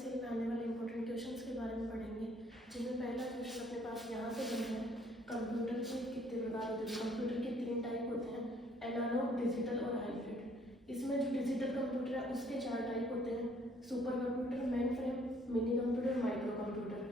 PCL में आने वाले इंपॉर्टेंट क्वेश्चंस के बारे में पढ़ेंगे, जिनमें पहला क्वेश्चन अपने पास यहाँ से बना है। कंप्यूटर के कितने प्रकार होते हैं? कंप्यूटर के 3 टाइप होते हैं, एनालॉग, डिजिटल और हाइब्रिड। इसमें जो डिजिटल कंप्यूटर है उसके 4 टाइप होते हैं, super computer, main frame, mini computer, micro computer.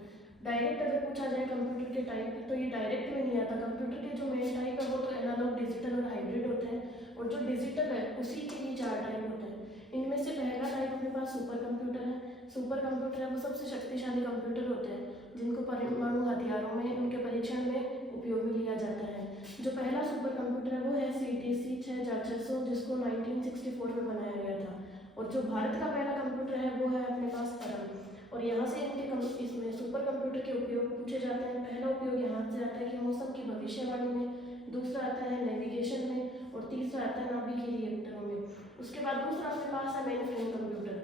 Direct अगर पूछा जाए कंप्यूटर के टाइप तो ये डायरेक्ट में नहीं आता। कंप्यूटर के जो मेन टाइप है वो तो एनालॉग, डिजिटल और हाइब्रिड होते हैं, और जो डिजिटल है उसी के ही 4 टाइप होते हैं। इनमें से पहला टाइप अपने पास सुपर कंप्यूटर है। सुपर कंप्यूटर है वो सबसे शक्तिशाली कंप्यूटर होते हैं जिनको परमाणु हथियारों में उनके परीक्षण में उपयोग में लिया जाता है। जो पहला सुपर कंप्यूटर है वो है CTC 6600, जिसको 1964 में बनाया गया था। और जो भारत का पहला कंप्यूटर है वो है अपने पास परम। और यहाँ से इसमें सुपर कंप्यूटर के उपयोग पूछे जाते हैं। पहला उपयोग यहाँ से आता है कि मौसम की भविष्यवाणी में, दूसरा आता है नेविगेशन में, और तीसरा आता है नाभिकीय रिएक्टरों में। उसके बाद दूसरा अपने पास है main frame computer.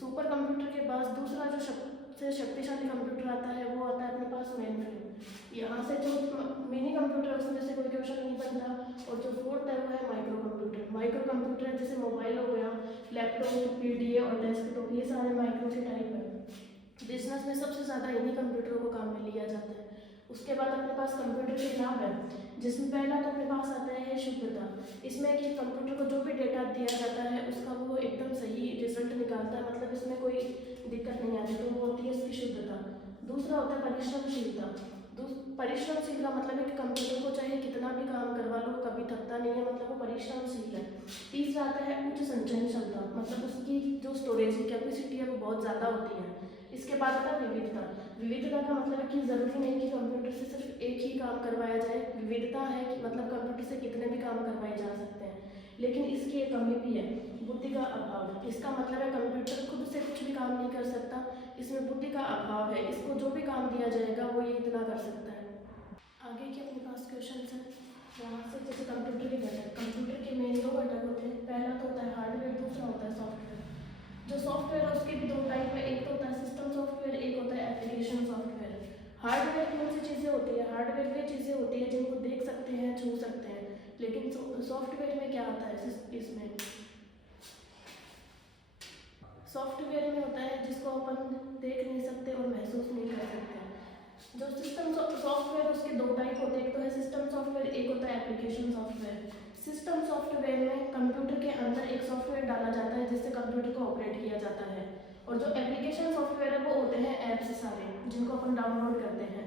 Super computer के बाद दूसरा जो सबसे शक्तिशाली कंप्यूटर आता है वो आता है अपने पास मेन फ्रेम। यहाँ से जो मिनी कंप्यूटर है उसमें से कोई क्वेश्चन नहीं बनता। और जो फोर्थ है वो है माइक्रो कंप्यूटर। माइक्रो कंप्यूटर जैसे मोबाइल हो गया, लैपटॉप, PDA और डेस्कटॉप, ये सारे माइक्रो के टाइप है। बिजनेस में सबसे ज़्यादा इन्हीं कंप्यूटरों को काम में लिया जाता है। उसके बाद अपने पास कंप्यूटर के लाभ है, जिसमें पहला तो अपने पास आता है शुद्धता। इसमें कि कंप्यूटर को जो भी डेटा दिया जाता है उसका वो एकदम सही रिजल्ट निकालता है, मतलब इसमें कोई दिक्कत नहीं आती, तो वो होती है इसकी शुद्धता। दूसरा होता है परिश्रमशीलता। परिश्रमशील का मतलब है कि कंप्यूटर को चाहे कितना भी काम करवा लो कभी थकता नहीं है, मतलब वो परिश्रमशील है। तीसरा आता है उच्च संचयन क्षमता, मतलब उसकी जो स्टोरेज की कैपेसिटी है वो बहुत ज़्यादा होती है। इसके बाद आता है विविधता। विविधता का मतलब है कि ज़रूरी नहीं कि कंप्यूटर से सिर्फ एक ही काम करवाया जाए। विविधता है कि मतलब कंप्यूटर से कितने भी काम करवाए जा सकते हैं, लेकिन इसकी एक कमी भी है, बुद्धि का अभाव। इसका मतलब है कंप्यूटर खुद से कुछ भी काम नहीं कर सकता, इसमें बुद्धि का अभाव है। इसको जो भी काम दिया जाएगा वो ये इतना कर सकता है। आगे के अपने पास क्वेश्चन है यहाँ से, जैसे कंप्यूटर के घटक। कंप्यूटर के मेन 2 घटक होते हैं, पहला तो होता है हार्डवेयर, दूसरा होता है सॉफ्टवेयर। जो सॉफ्टवेयर है उसके भी 2 टाइप है, एक तो होता है सिस्टम सॉफ्टवेयर, एक होता है एप्लीकेशन सॉफ्टवेयर। हार्डवेयर कौन सी चीज़ें होती है? हार्डवेयर वे चीज़ें होती है जिनको देख सकते हैं, छू सकते हैं। लेकिन सॉफ्टवेयर में क्या आता है? इसमें सॉफ्टवेयर में होता है जिसको अपन देख नहीं सकते और महसूस नहीं कर सकते। जो सिस्टम सॉफ्टवेयर उसके 2 टाइप होते हैं, एक तो है सिस्टम सॉफ्टवेयर, एक होता है एप्लीकेशन सॉफ्टवेयर। सिस्टम सॉफ्टवेयर में कंप्यूटर के अंदर एक सॉफ्टवेयर डाला जाता है जिससे कंप्यूटर को ऑपरेट किया जाता है। और जो एप्लीकेशन सॉफ्टवेयर है वो होते हैं ऐप्स सारे जिनको अपन डाउनलोड करते हैं।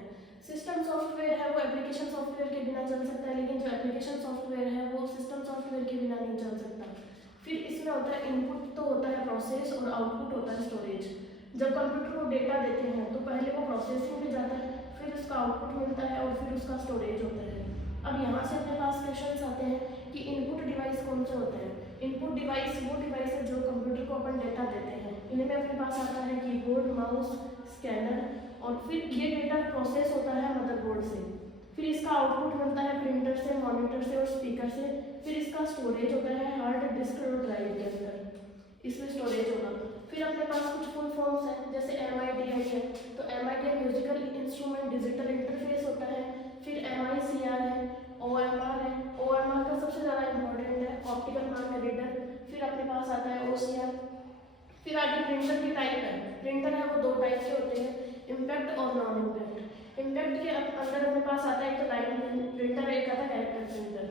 सिस्टम सॉफ्टवेयर है वो एप्लीकेशन सॉफ्टवेयर के बिना चल सकता है, लेकिन जो एप्लीकेशन सॉफ्टवेयर है वो सिस्टम सॉफ्टवेयर के बिना नहीं चल सकता। फिर इसमें होता है इनपुट, तो होता है प्रोसेस, और आउटपुट होता है स्टोरेज। जब कंप्यूटर को डेटा देते हैं तो पहले वो प्रोसेसिंग में जाता है, फिर उसका आउटपुट मिलता है और फिर उसका स्टोरेज होता है। अब यहाँ से अपने पास क्वेश्चन आते हैं कि इनपुट डिवाइस कौन से होते हैं। इनपुट डिवाइस वो डिवाइस है जो कंप्यूटर को अपन डेटा देते हैं। इनमें अपने पास आता है कीबोर्ड, माउस, स्कैनर, और फिर ये डेटा प्रोसेस होता है मदरबोर्ड से। फिर इसका आउटपुट मिलता है प्रिंटर से, मॉनिटर से और स्पीकर से। फिर इसका स्टोरेज होता है हार्ड डिस्क और ड्राइव के अंदर, इसमें स्टोरेज होगा। फिर अपने पास कुछ फुल फॉर्म्स हैं, जैसे MITI है, तो MITI musical instrument digital interface होता है। फिर MICR है, OMR है। OMR का सबसे ज़्यादा इंपॉर्टेंट है, ऑप्टिकल मार्क रीडर। फिर अपने पास आता है OCR। फिर आगे प्रिंटर की टाइप है। प्रिंटर है वो 2 टाइप के होते हैं, इम्पैक्ट और नॉन इम्पैक्ट। इम्पैक्ट के अंदर अपने पास आता है एक तो लाइन प्रिंटर, एक आता है कैरेक्टर प्रिंटर।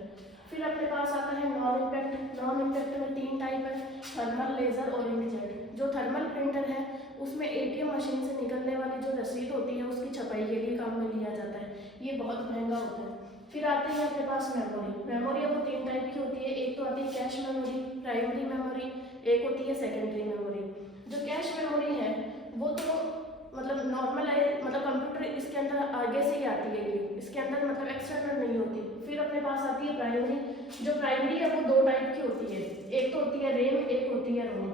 फिर अपने पास आता है नॉन इम्पैक्ट। नॉन इम्पैक्ट में 3 टाइप है, थर्मल, लेजर और इंकजेट। जो थर्मल प्रिंटर है उसमें ATM मशीन से निकलने वाली जो रसीद होती है उसकी छपाई के लिए काम में लिया जाता है, ये बहुत महंगा होता है। फिर आते हैं अपने पास मेमोरी। मेमोरी वो 3 टाइप की होती है, एक तो आती है कैश मेमोरी, प्राइमरी मेमोरी, एक होती है सेकेंडरी मेमोरी। जो कैश मेमोरी है वो तो मतलब नॉर्मल है, मतलब कंप्यूटर इसके अंदर आगे से ही आती है, ये इसके अंदर मतलब एक्सटर्नल नहीं होती। फिर अपने पास आती है प्राइमरी। जो प्राइमरी है वो 2 टाइप की होती है, एक तो होती है रैम, एक होती है रोम।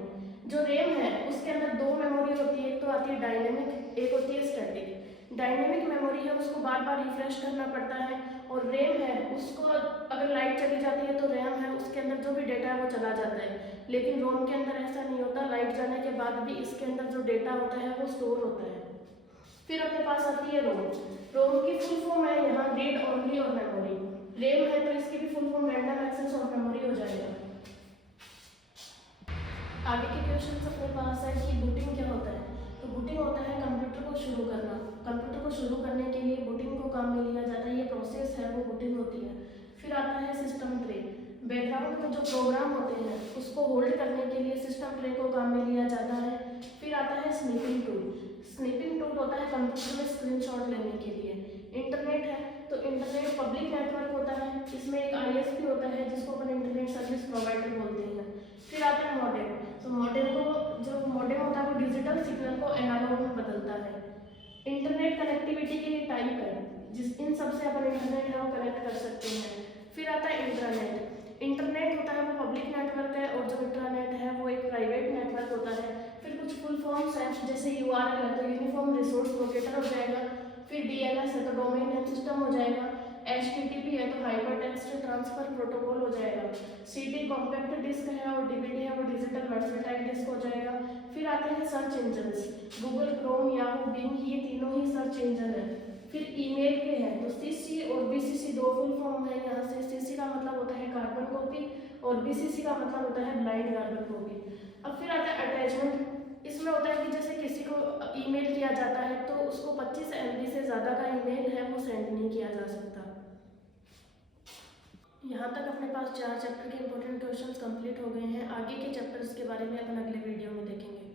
जो रैम है उसके अंदर 2 मेमोरी होती है, एक तो आती है डायनेमिक, एक होती है स्टैटिक। डायनेमिक मेमोरी है उसको बार बार रिफ्रेश करना पड़ता है, और रैम है उसको अगर लाइट चली जाती है तो रैम है उसके अंदर जो भी डेटा है वो चला जाता है। लेकिन रोम के अंदर ऐसा नहीं होता, लाइट जाने के बाद भी इसके अंदर जो डेटा होता है वो स्टोर होता है। फिर अपने पास आती है रोम। रोम की फुल फॉर्म है यहाँ रीड ओनली और मेमोरी। रैम है तो इसकी भी फुल फॉर्म रैंडम एक्सेस और मेमोरी हो जाएगा। आगे के क्वेश्चन अपने पास है कि बूटिंग क्या होता है। तो में जो प्रोग्राम होते हैं उसको होल्ड करने के लिए सिस्टम ट्रे को काम में लिया जाता है। फिर आता है स्नीपिंग टूल। स्नीपिंग टूल होता है कंप्यूटर में स्क्रीनशॉट लेने के लिए। इंटरनेट है तो इंटरनेट पब्लिक नेटवर्क होता है, इसमें एक ISP होता है जिसको अपन इंटरनेट सर्विस प्रोवाइडर बोलते हैं। फिर आता है मॉडेम। तो मॉडेम को जो मॉडेम होता है वो डिजिटल सिग्नल को एनालॉग में बदलता है। इंटरनेट कनेक्टिविटी की टाइप है, जिस इन सब से अपन इंटरनेट है वो कनेक्ट कर सकते हैं। फिर आता है इंट्रानेट। इंटरनेट होता है वो पब्लिक नेटवर्क है और जो इंट्रानेट है वो एक प्राइवेट नेटवर्क होता है। फिर कुछ फुल फॉर्म्स हैं, जैसे URL है तो यूनिफॉर्म रिसोर्स लोकेटर हो जाएगा। फिर DNS है तो डोमेन नेम सिस्टम हो जाएगा। HTTP है तो हाइपर टेक्स्ट ट्रांसफर प्रोटोकॉल हो जाएगा। CD कॉम्पैक्ट डिस्क है और DVD है वो डिजिटल वर्सेटाइल डिस्क हो जाएगा। फिर आते हैं search engines. Google, Chrome, Yahoo, Bing, ये तीनों ही सर्च इंजन है। फिर ईमेल के हैं तो CC और BCC दो फुल फॉर्म है यहाँ से। CC का मतलब होता है कार्बन कॉपी और BCC का मतलब होता है ब्लाइंड कार्बन कॉपी। अब फिर आता है अटैचमेंट। इसमें होता है कि जैसे किसी को ईमेल किया जाता है तो उसको 25 MB से ज़्यादा का ईमेल है वो सेंड नहीं किया जा सकता। यहाँ तक अपने पास 4 चैप्टर के इंपॉर्टेंट क्वेश्चंस कंप्लीट हो गए हैं। आगे के चैप्टर्स के बारे में अपन अगले वीडियो में देखेंगे।